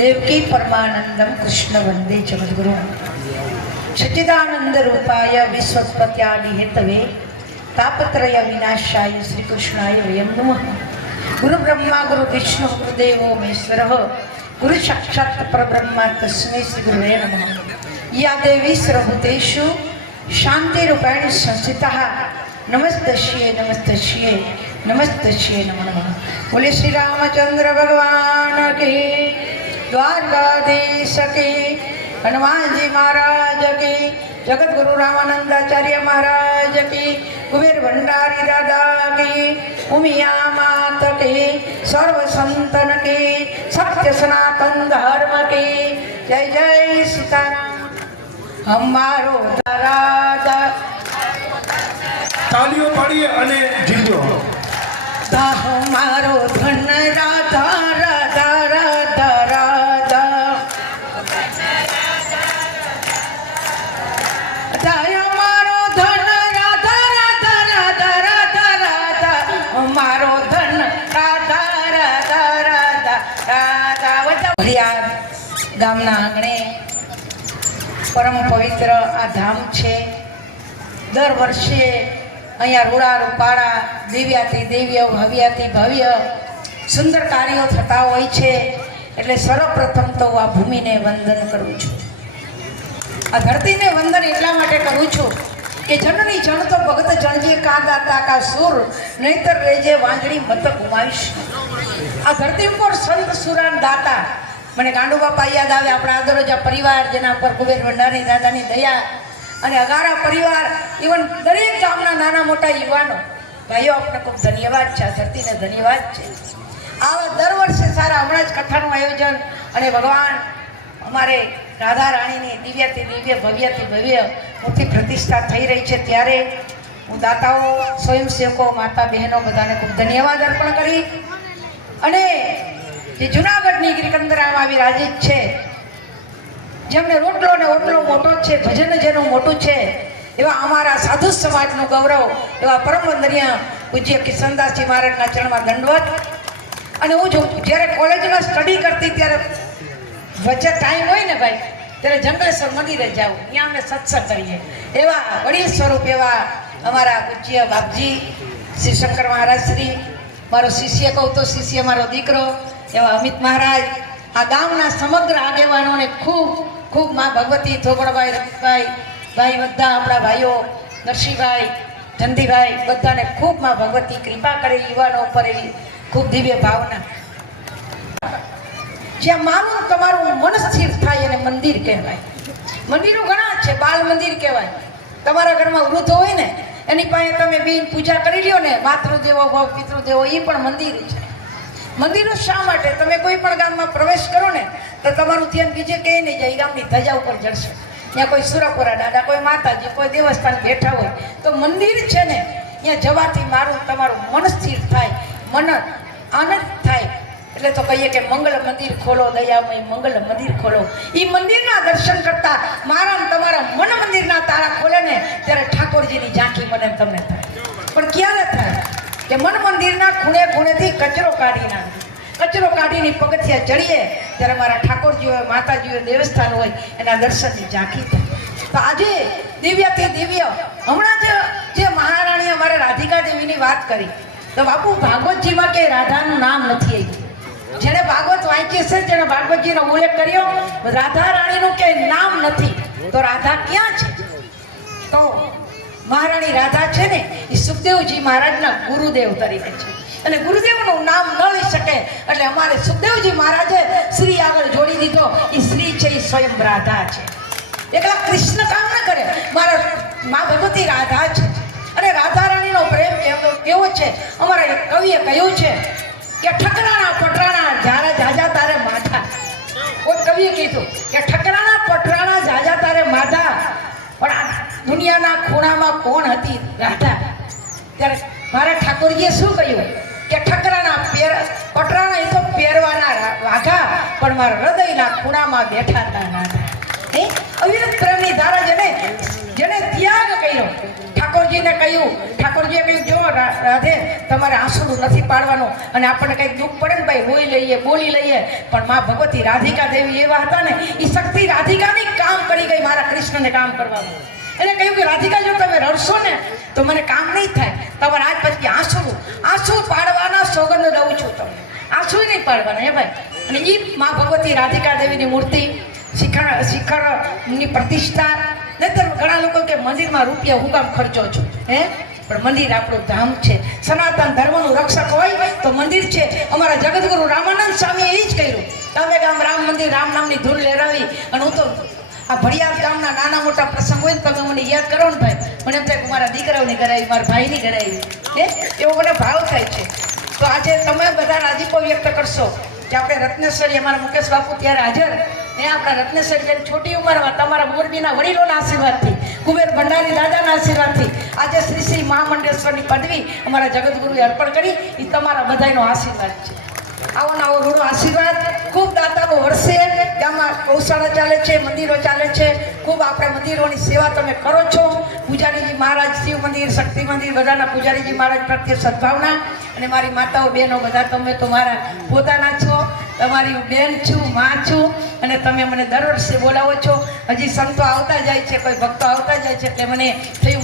દેવકી પરમાનંદમ કૃષ્ણ વંદે જગદગુરુ સચ્ચિદાનંદ રૂપાય વિશ્વોત્પત્યાદિ હેતવે તાપત્રય વિનાશાય શ્રી કૃષ્ણાય વયમ નમઃ ગુરુ બ્રહ્મા ગુરુ વિષ્ણુ ગુરુદેવો મહેશ્વર ગુરુ સાક્ષાત પરબ્રહ્મા તસ્મૈ શ્રી ગુરુવે નમઃ યા દેવી સર્વભૂતેષુ શાંતિરૂપેણ સંસ્થિતઃ નમસ્તશ્યે નમસ્તશ્યે નમસ્તશ્યે નમો નમઃ બોલે શ્રી રામચંદ્ર ભગવાન કી દ્વારકાધીશ કી હનુમાનજી મહારાજ કી જગતગુરુ રામાનંદાચાર્ય મહારાજ કી કુબેર ભંડારી દાદા કી ઉમિયા માત કી સર્વ સંતન કી સત્ય સનાતન ધર્મ કી જય જય સીતારામ. હમારો રાજા તાલીઓ પાડીએ અને દાહ મારો ધન રાધા બધા ગામના આંગણે પરમ પવિત્ર આ ધામ છે. દર વર્ષે અહીંયા રૂડા રૂપાળા દિવ્યાથી દિવ્ય ભવ્યાથી ભવ્ય સુંદર કાર્યો થતા હોય છે. એટલે સર્વપ્રથમ તો આ ભૂમિને વંદન કરું છું. આ ધરતીને વંદન એટલા માટે કરું છું કે જનની જણ તો ભગત જણજે કા દાતા કા સુર, નહીતર રેજે વાંજણી મત ગુમાવીશ આ ધરતી ઉપર સંત સુરાન દાતા મને ગાંડુ બાપા યાદ આવે, આપણા આદરોજા પરિવાર, જેના પર કુબેર ભંડારી દાદાની દયા અને અગારા પરિવાર ઇવન દરેક ગામના નાના મોટા યુવાનો. ભાઈઓ, આપને ખૂબ ધન્યવાદ છે, આ ધરતીને ધન્યવાદ છે. આવા દર વર્ષે સારા હમણાં જ કથાનું આયોજન અને ભગવાન અમારે રાધા રાણીની દિવ્યથી દિવ્ય, ભવ્યથી ભવ્ય મોટી પ્રતિષ્ઠા થઈ રહી છે. ત્યારે હું દાતાઓ, સ્વયંસેવકો, માતા બહેનો બધાને ખૂબ ધન્યવાદ અર્પણ કરી અને જે જુનાગઢની ગિરિકંદરામાં આવી રાજીત છે. જેમને રોટલો ને ઓટલો મોટો છે, ભજન જેનું મોટું છે. એવા અમારા સાધુ સમાજનું ગૌરવ, એવા પરમ વંદનીય પૂજ્ય કિશનદાસજી મહારાજના ચરણમાં દંડવત. અને હું જો જ્યારે કોલેજમાં સ્ટડી કરતી ત્યારે વચ્ચે ટાઈમ હોય ને ભાઈ, ત્યારે જંગલેશ્વર મંદિરે જાઉં. ત્યાં અમે સત્સંગ કરીએ. એવા વડીલ સ્વરૂપ એવા અમારા પૂજ્ય બાપજી, શ્રી શંકર મહારાજ શ્રી, મારો શિષ્ય કહું તો શિષ્ય મારો દીકરો એવા અમિત મહારાજ, આ ગામના સમગ્ર આગેવાનોને ખૂબ ખૂબમાં ભગવતી થોબડભાઈ રવિભાઈ ભાઈ બધા આપણા ભાઈઓ, નરસિંહભાઈ, ધનધીભાઈ, બધાને ખૂબમાં ભગવતી કૃપા કરે યુવાનો ઉપર એવી ખૂબ દિવ્ય ભાવના. જ્યાં માનું તમારું મન સ્થિર થાય એને મંદિર કહેવાય. મંદિરો ઘણા છે, બાલ મંદિર કહેવાય. તમારા ઘરમાં વૃદ્ધ હોય ને, એની પાસે તમે બેન પૂજા કરી લ્યો ને, માતૃદેવો ભવ પિતૃદેવો એ પણ મંદિર છે. મંદિરો શા માટે? તમે કોઈ પણ ગામમાં પ્રવેશ કરો ને, તો તમારું ધ્યાન બીજે ક્યાંય નહીં જાય, એ ગામની ધજા ઉપર જડશે. ત્યાં કોઈ સુરાપુરા દાદા, કોઈ માતાજી, કોઈ દેવસ્થાન બેઠા હોય, તો મંદિર છે ને, ત્યાં જવાથી મારું તમારું મન સ્થિર થાય, મન આનંદ થાય. એટલે તો કહીએ કે મંગળ મંદિર ખોલો, દયામય મંગળ મંદિર ખોલો. એ મંદિરના દર્શન કરતા મારા તમારા મન મંદિરના તારા ખોલે ને, ત્યારે ઠાકોરજીની ઝાંખી મને તમને થાય. પણ ક્યારે કે મન મંદિરના ખૂણે ખૂણેથી કચરો કાઢી નાખે. કચરો કાઢીને પગથિયા ચડીએ, ત્યારે મારા ઠાકોરજી હોય માતાજી હોય દેવસ્થાન હોય, એના દર્શનની ઝાંખી થાય. તો આજે દિવ્યથી દિવ્ય, હમણાં જ જે મહારાણી અમારે રાધિકા દેવીની વાત કરી. તો બાપુ, ભાગવતજીમાં કે રાધાનું નામ નથી આવ્યું. જેણે ભાગવત વાંચી છે, જેણે ભાગવતજીનો ઉલ્લેખ કર્યો, રાધા રાણીનું કે નામ નથી. તો રાધા ક્યાં છે? તો મહારાણી રાધા છે ને, એ સુખદેવજી મહારાજના ગુરુદેવ તરીકે છે. અને ગુરુદેવનું નામ ન લઈ શકે એટલે અમારે સુખદેવજી મહારાજે શ્રી આગળ જોડી દીધો, એ શ્રી છે, એ સ્વયં રાધા છે. એકલા કૃષ્ણ કામ ન કરે, મારા મા ભગવતી રાધા છે. અને રાધા રાણીનો પ્રેમ કેવો છે, અમારા કવિએ કહ્યું છે કે ઠકરાણા પટરાણા જારા જાજા તારે માથા. કોઈ કવિએ કીધું કે ઠકરાણા પટરાણા જાજા તારે માથા પણ આ દુનિયાના ખૂણામાં કોણ હતી? રાધા, ત્યારે મારા ઠાકોરજીએ શું કહ્યું કે ઠકરાના પેર, પટરાણા એ તો પહેરવાના વાઘા, પણ મારા હૃદયના ખૂણામાં બેઠા હતા રાધા. હે? અવિરત પ્રેમની ધારા જેને જેને ત્યાગ કર્યો. ઠાકોરજીને કહ્યું, ઠાકોરજીએ કહ્યું, જો રાધે, તમારે આંસુડું નથી પાડવાનું અને આપણને કંઈક દુઃખ પડે ને ભાઈ હોઈ લઈએ, બોલી લઈએ. પણ માં ભગવતી રાધિકા દેવી એવા હતા ને એ શક્તિ રાધિકાની કામ કરી ગઈ, મારા કૃષ્ણને કામ કરવાનું એને કહ્યું કે રાધિકા, જો તમે રડશો ને, તો મને કામ નહીં થાય. તમારે આજ પછી આંસુ આંસુ પાડવાના સોગંદ દઉં છું તમને. આંસુ નહીં પાડવાના, હે ભાઈ? અને એ મા ભગવતી રાધિકા દેવીની મૂર્તિ, શિખર શિખરની પ્રતિષ્ઠા, નહીતર ઘણા લોકો કે મંદિરમાં રૂપિયા હું કામ ખર્ચો છું, હે? પણ મંદિર આપણું ધામ છે. સનાતન ધર્મનું રક્ષક હોય તો મંદિર છે. અમારા જગતગુરુ રામાનંદ સ્વામીએ એ જ કર્યું. તમે ગામ રામ મંદિર, રામ નામની ધૂળ લહેરાવી અને હું તો આ ભડિયાદ ગામના નાના મોટા પ્રસંગ હોય ને તમે મને યાદ કરો ને ભાઈ. મને એમ થાય કે મારા દીકરાઓની કરાવી મારા ભાઈની કરાવી હે? એવો મને ભાવ થાય છે. તો આજે તમે બધા રાજીપો વ્યક્ત કરશો કે આપણે રત્નેશ્વરી, અમારા મુકેશ બાપુ ત્યારે હાજર. એ આપણા રત્નેશ્વરી જેમ છોટી ઉંમરમાં તમારા મોરબીના વડીલોના આશીર્વાદથી, કુબેર ભંડારી દાદાના આશીર્વાદથી આજે શ્રી શ્રી મહામંડેશ્વરની પદવી અમારા જગતગુરુએ અર્પણ કરી. એ તમારા બધાનો આશીર્વાદ છે. આવો ને આવો રૂડો આશીર્વાદ ખૂબ દાતાનો વર્ષે ગામમાં ગૌશાળા ચાલે છે, મંદિરો ચાલે છે. ખૂબ આપણે મંદિરોની સેવા તમે કરો છો. પૂજારીજી મહારાજ, શિવ મંદિર, શક્તિ મંદિર, બધાના પૂજારીજી મહારાજ પ્રત્યે સદભાવના. અને મારી માતાઓ, બહેનો, બધા તમે તો મારા પોતાના છો. તમારી બેન છું, માં છું. અને તમે મને દર વર્ષે બોલાવો છો. હજી સંતો આવતા જાય છે, કોઈ ભક્તો આવતા જાય છે, એટલે મને થયું